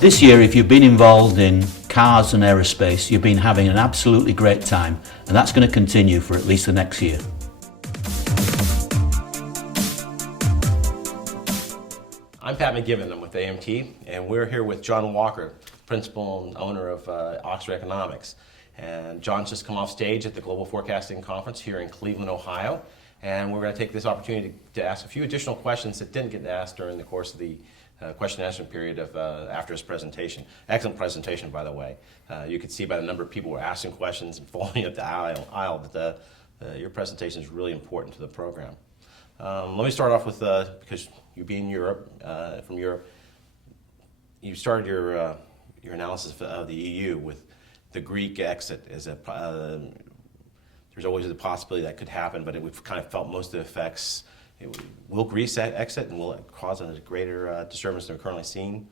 This year, if you've been involved in cars and aerospace, you've been having an absolutely great time, and that's going to continue for at least the next year. I'm Pat McGibbon. I'm with AMT, and we're here with John Walker, principal and owner of Oxford Economics. And John's just come off stage at the Global Forecasting Conference here in Cleveland, Ohio. And we're going to take this opportunity to ask a few additional questions that didn't get asked during the course of the question and answer period of after his presentation. Excellent presentation, by the way. You could see by the number of people who were asking questions and following up the aisle that your presentation is really important to the program. Let me start off with, because you being from Europe, you started your analysis of the EU with the Greek exit as there's always the possibility that could happen, but we've kind of felt most of the effects. Will Greece exit, and will it cause a greater disturbance than we're currently seeing?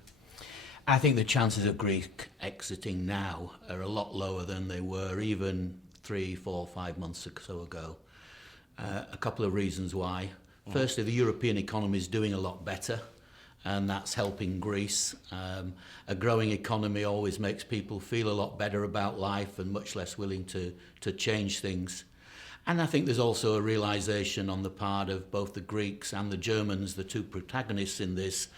I think the chances of Greece exiting now are a lot lower than they were even 3, 4, 5 months or so ago. A couple of reasons why. Firstly, the European economy is doing a lot better, and that's helping Greece. A growing economy always makes people feel a lot better about life and much less willing to change things. And I think there's also a realization on the part of both the Greeks and the Germans, the two protagonists in this,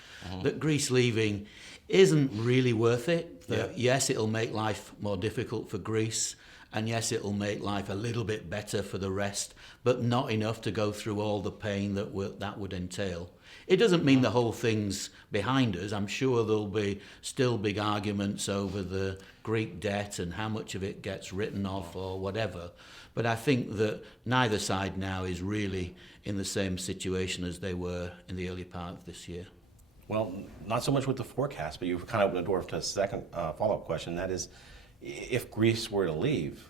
that Greece leaving isn't really worth it. That yes, it'll make life more difficult for Greece, and yes, it'll make life a little bit better for the rest, but not enough to go through all the pain that would entail. It doesn't mean the whole thing's behind us. I'm sure there'll be still big arguments over the Greek debt and how much of it gets written off or whatever. But I think that neither side now is really in the same situation as they were in the early part of this year. Well, not so much with the forecast, but you've kind of opened the door to a second follow-up question. That is, if Greece were to leave,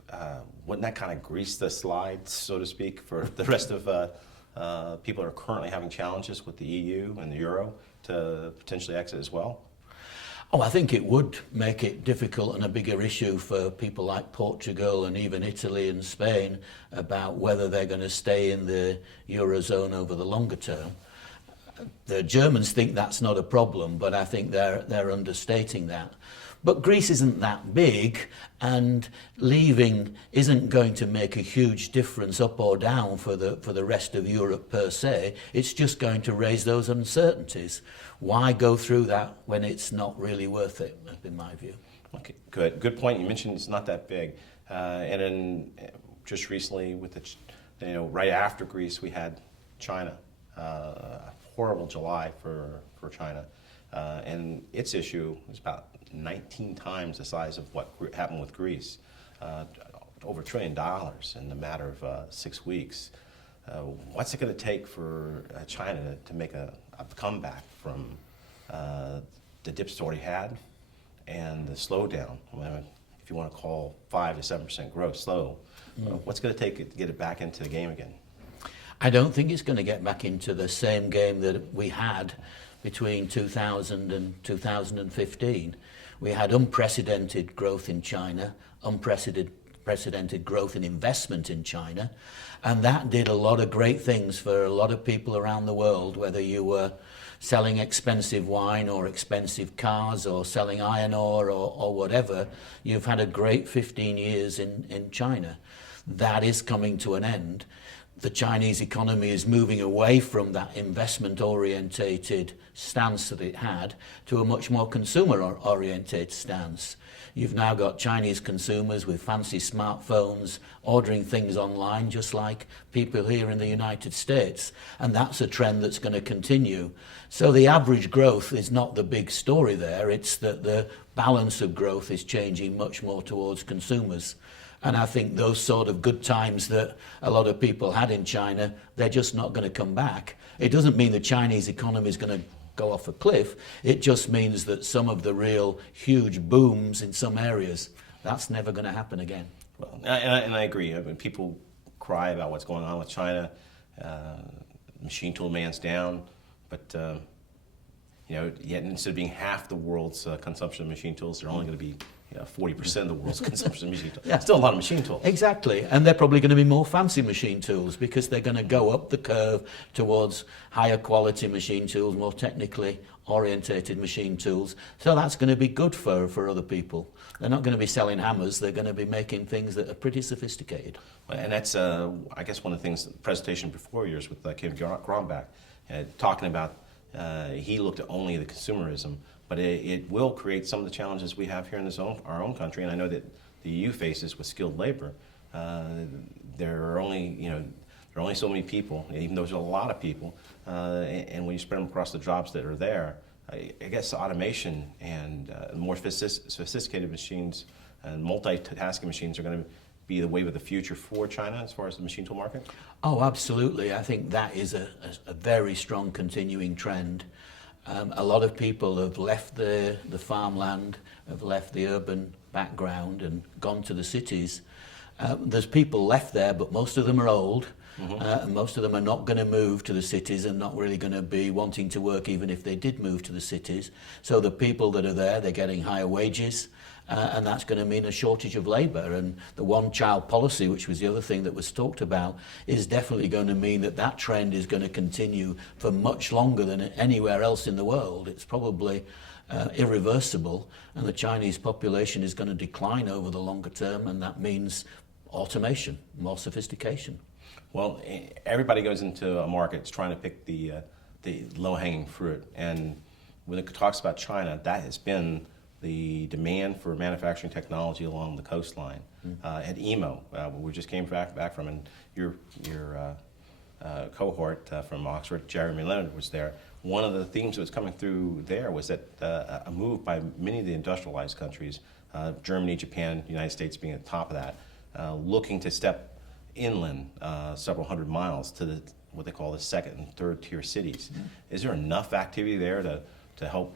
wouldn't that kind of grease the slide, so to speak, for the rest of people who are currently having challenges with the EU and the Euro to potentially exit as well? Oh, I think it would make it difficult and a bigger issue for people like Portugal and even Italy and Spain about whether they're going to stay in the Eurozone over the longer term. The Germans think that's not a problem, but I think they're understating that. But Greece isn't that big, and leaving isn't going to make a huge difference up or down for the rest of Europe per se. It's just going to raise those uncertainties. Why go through that when it's not really worth it, in my view? Okay, good point. You mentioned it's not that big, and then just recently, with right after Greece, we had China. Horrible July for China, and its issue was about 19 times the size of what happened with Greece, over $1 trillion in a matter of 6 weeks. What's it going to take for China to make a comeback from the dips it's already had and the slowdown? If you want to call 5 to 7% growth slow, what's going to take it to get it back into the game again? I don't think it's going to get back into the same game that we had between 2000 and 2015. We had unprecedented growth in China, unprecedented growth in investment in China, and that did a lot of great things for a lot of people around the world, whether you were selling expensive wine or expensive cars or selling iron ore or whatever. You've had a great 15 years in China. That is coming to an end. The Chinese economy is moving away from that investment-orientated stance that it had to a much more consumer-orientated stance. You've now got Chinese consumers with fancy smartphones ordering things online just like people here in the United States, and that's a trend that's going to continue. So the average growth is not the big story there. It's that the balance of growth is changing much more towards consumers. And I think those sort of good times that a lot of people had in China, they're just not going to come back. It doesn't mean the Chinese economy is going to go off a cliff. It just means that some of the real huge booms in some areas, that's never going to happen again. Well, and I agree. I mean, people cry about what's going on with China. Machine tool demand's down, but yet instead of being half the world's consumption of machine tools, they're only going to be 40% of the world's consumption of machine tools. Yeah. Still a lot of machine tools. Exactly, and they're probably going to be more fancy machine tools because they're going to go up the curve towards higher quality machine tools, more technically orientated machine tools. So that's going to be good for other people. They're not going to be selling hammers, they're going to be making things that are pretty sophisticated. And that's, I guess, one of the things, the presentation before yours with Kim Grombach, talking about he looked at only the consumerism, but it will create some of the challenges we have here in our own country, and I know that the EU faces with skilled labor. There are only so many people, even though there's a lot of people, and when you spread them across the jobs that are there, I guess automation and more sophisticated machines and multitasking machines are going to be the wave of the future for China as far as the machine tool market? Oh, absolutely. I think that is a very strong continuing trend. A lot of people have left the farmland, have left the urban background and gone to the cities. There's people left there, but most of them are old. And most of them are not going to move to the cities and not really going to be wanting to work even if they did move to the cities. So the people that are there, they're getting higher wages, and that's going to mean a shortage of labour. And the one-child policy, which was the other thing that was talked about, is definitely going to mean that trend is going to continue for much longer than anywhere else in the world. It's probably irreversible, and the Chinese population is going to decline over the longer term, and that means automation, more sophistication. Well, everybody goes into a market trying to pick the low-hanging fruit, and when it talks about China, that has been the demand for manufacturing technology along the coastline. At EMO, we just came back from, and your cohort from Oxford, Jeremy Leonard, was there. One of the themes that was coming through there was that a move by many of the industrialized countries, Germany, Japan, United States being at the top of that, looking to step inland several hundred miles to what they call the second and third tier cities. Is there enough activity there to help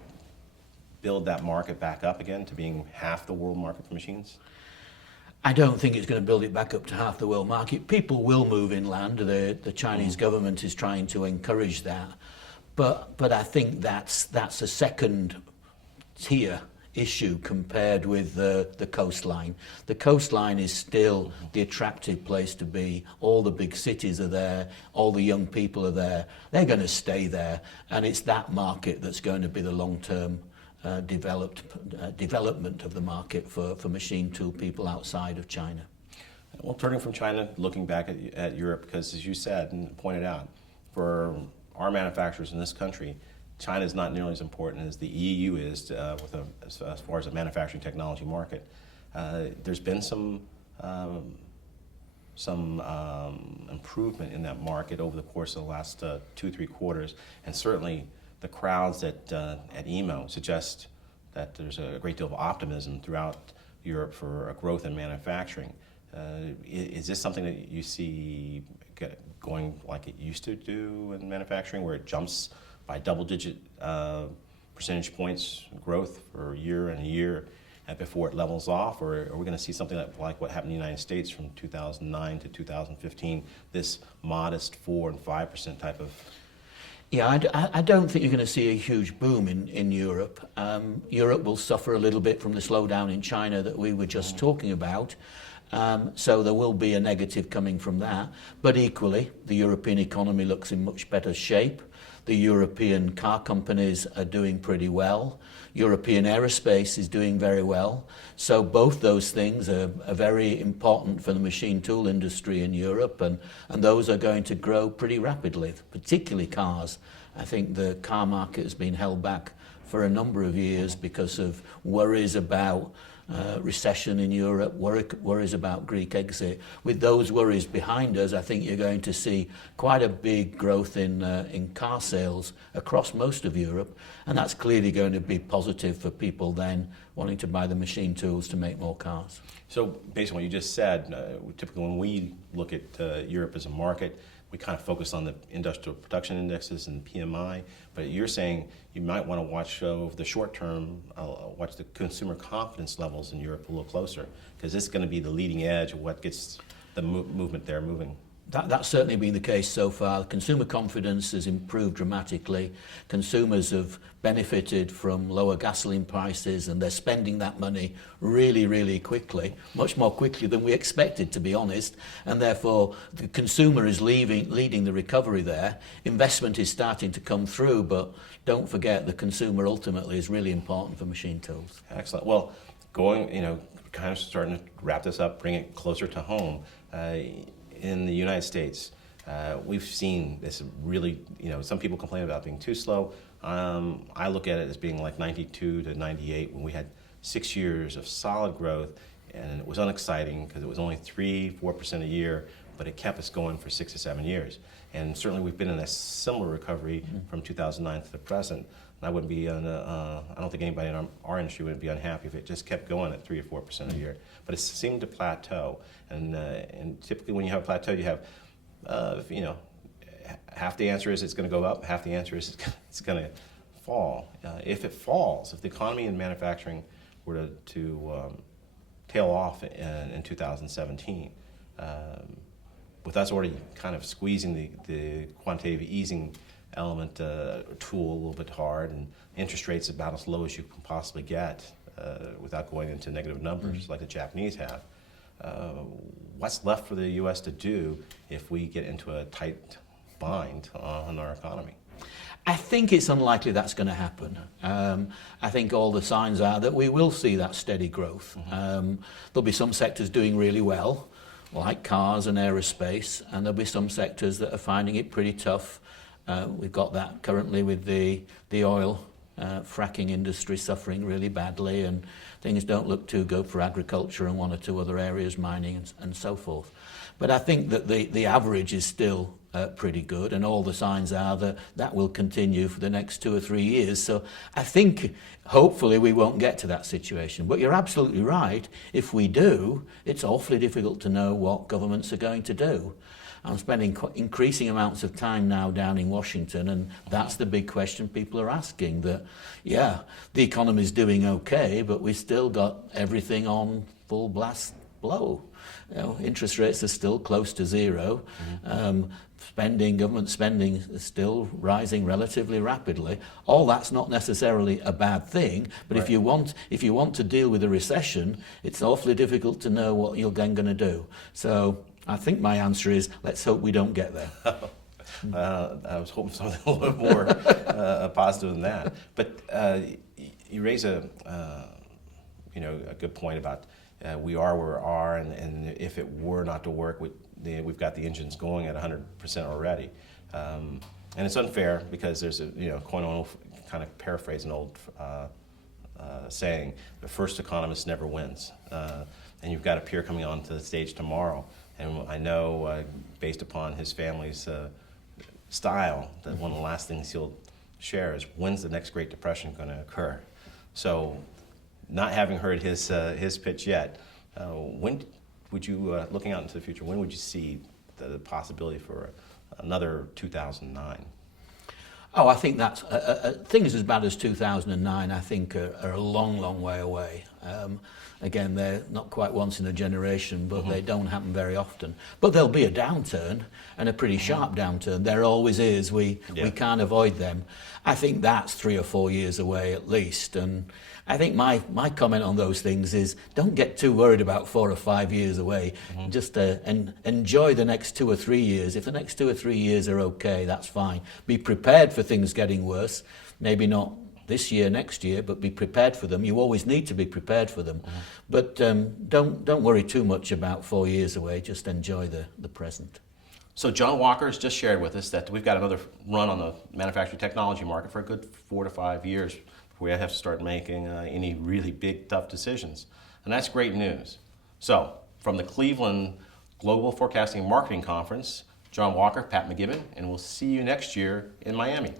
build that market back up again to being half the world market for machines? I don't think it's going to build it back up to half the world market. People will move inland. The Chinese government is trying to encourage that. But I think that's a second tier issue compared with the coastline. The coastline is still the attractive place to be. All the big cities are there. All the young people are there. They're going to stay there. And it's that market that's going to be the long-term development of the market for machine tool people outside of China. Well, turning from China, looking back at Europe, because as you said and pointed out, for our manufacturers in this country, China is not nearly as important as the EU is as far as a manufacturing technology market. There's been some improvement in that market over the course of the last 2-3 quarters, and certainly the crowds at EMO suggest that there's a great deal of optimism throughout Europe for a growth in manufacturing. Is this something that you see going like it used to do in manufacturing, where it jumps by double-digit percentage points growth for year and year before it levels off? Or are we going to see something like what happened in the United States from 2009 to 2015, this modest 4 and 5% type of... Yeah, I don't think you're going to see a huge boom in Europe. Europe will suffer a little bit from the slowdown in China that we were just talking about. So there will be a negative coming from that. But equally, the European economy looks in much better shape. The European car companies are doing pretty well. European aerospace is doing very well. So both those things are very important for the machine tool industry in Europe, and those are going to grow pretty rapidly, particularly cars. I think the car market has been held back for a number of years because of worries about recession in Europe, worries about Greek exit. With those worries behind us, I think you're going to see quite a big growth in car sales across most of Europe, and that's clearly going to be positive for people then wanting to buy the machine tools to make more cars. So based on what you just said, typically when we look at Europe as a market, we kind of focus on the industrial production indexes and PMI, but you're saying you might want to watch over the short term, watch the consumer confidence levels in Europe a little closer, because this is going to be the leading edge of what gets the movement there moving. That's certainly been the case so far. Consumer confidence has improved dramatically. Consumers have benefited from lower gasoline prices, and they're spending that money really, really quickly, much more quickly than we expected, to be honest. And therefore, the consumer is leading the recovery there. Investment is starting to come through, but don't forget the consumer ultimately is really important for machine tools. Excellent. Well, kind of starting to wrap this up, bring it closer to home. In the United States, we've seen this really, some people complain about being too slow. I look at it as being like 92 to 98 when we had 6 years of solid growth, and it was unexciting because it was only 3-4% a year, but it kept us going for 6 to 7 years. And certainly we've been in a similar recovery from 2009 to the present. And I wouldn't be, I don't think anybody in our industry would be unhappy if it just kept going at 3 or 4% a year. But it seemed to plateau. And typically when you have a plateau, you have, half the answer is it's going to go up, half the answer is it's going to fall. If it falls, if the economy and manufacturing were to tail off in 2017, with us already kind of squeezing the quantitative easing element tool a little bit hard, and interest rates about as low as you can possibly get without going into negative numbers like the Japanese have. What's left for the U.S. to do if we get into a tight bind on our economy? I think it's unlikely that's going to happen. I think all the signs are that we will see that steady growth. There'll be some sectors doing really well, like cars and aerospace, and there'll be some sectors that are finding it pretty tough. We've got that currently with the oil fracking industry suffering really badly, and things don't look too good for agriculture and one or two other areas, mining and so forth. But I think that the average is still pretty good, and all the signs are that that will continue for the next 2 or 3 years. So I think hopefully we won't get to that situation. But you're absolutely right. If we do, it's awfully difficult to know what governments are going to do. I'm spending increasing amounts of time now down in Washington, and that's the big question people are asking, that, yeah, the economy's doing okay, but we've still got everything on full blast blow. Interest rates are still close to zero. Government spending is still rising relatively rapidly. All that's not necessarily a bad thing, but right. if you want to deal with a recession, it's awfully difficult to know what you're then going to do. So I think my answer is, let's hope we don't get there. I was hoping something a little bit more positive than that. But you raise a good point about we are where we are, and if it were not to work, we've got the engines going at 100% already. And it's unfair because there's kind of paraphrase an old saying, the first economist never wins. And you've got a peer coming onto the stage tomorrow. And I know, based upon his family's style, that one of the last things he'll share is, when's the next Great Depression going to occur? So, not having heard his pitch yet, when would you, looking out into the future, when would you see the possibility for another 2009? Oh, I think that's things as bad as 2009. I think are a long, long way away. Again, they're not quite once in a generation, but they don't happen very often. But there'll be a downturn, and a pretty sharp downturn. There always is. We can't avoid them. I think that's 3 or 4 years away at least. And I think my comment on those things is, don't get too worried about 4 or 5 years away. Just enjoy the next 2 or 3 years. If the next 2 or 3 years are okay, that's fine. Be prepared for things getting worse. Maybe not this year, next year, but be prepared for them. You always need to be prepared for them. But don't worry too much about 4 years away. Just enjoy the present. So John Walker has just shared with us that we've got another run on the manufacturing technology market for a good 4 to 5 years before we have to start making any really big, tough decisions. And that's great news. So from the Cleveland Global Forecasting and Marketing Conference, John Walker, Pat McGibbon, and we'll see you next year in Miami.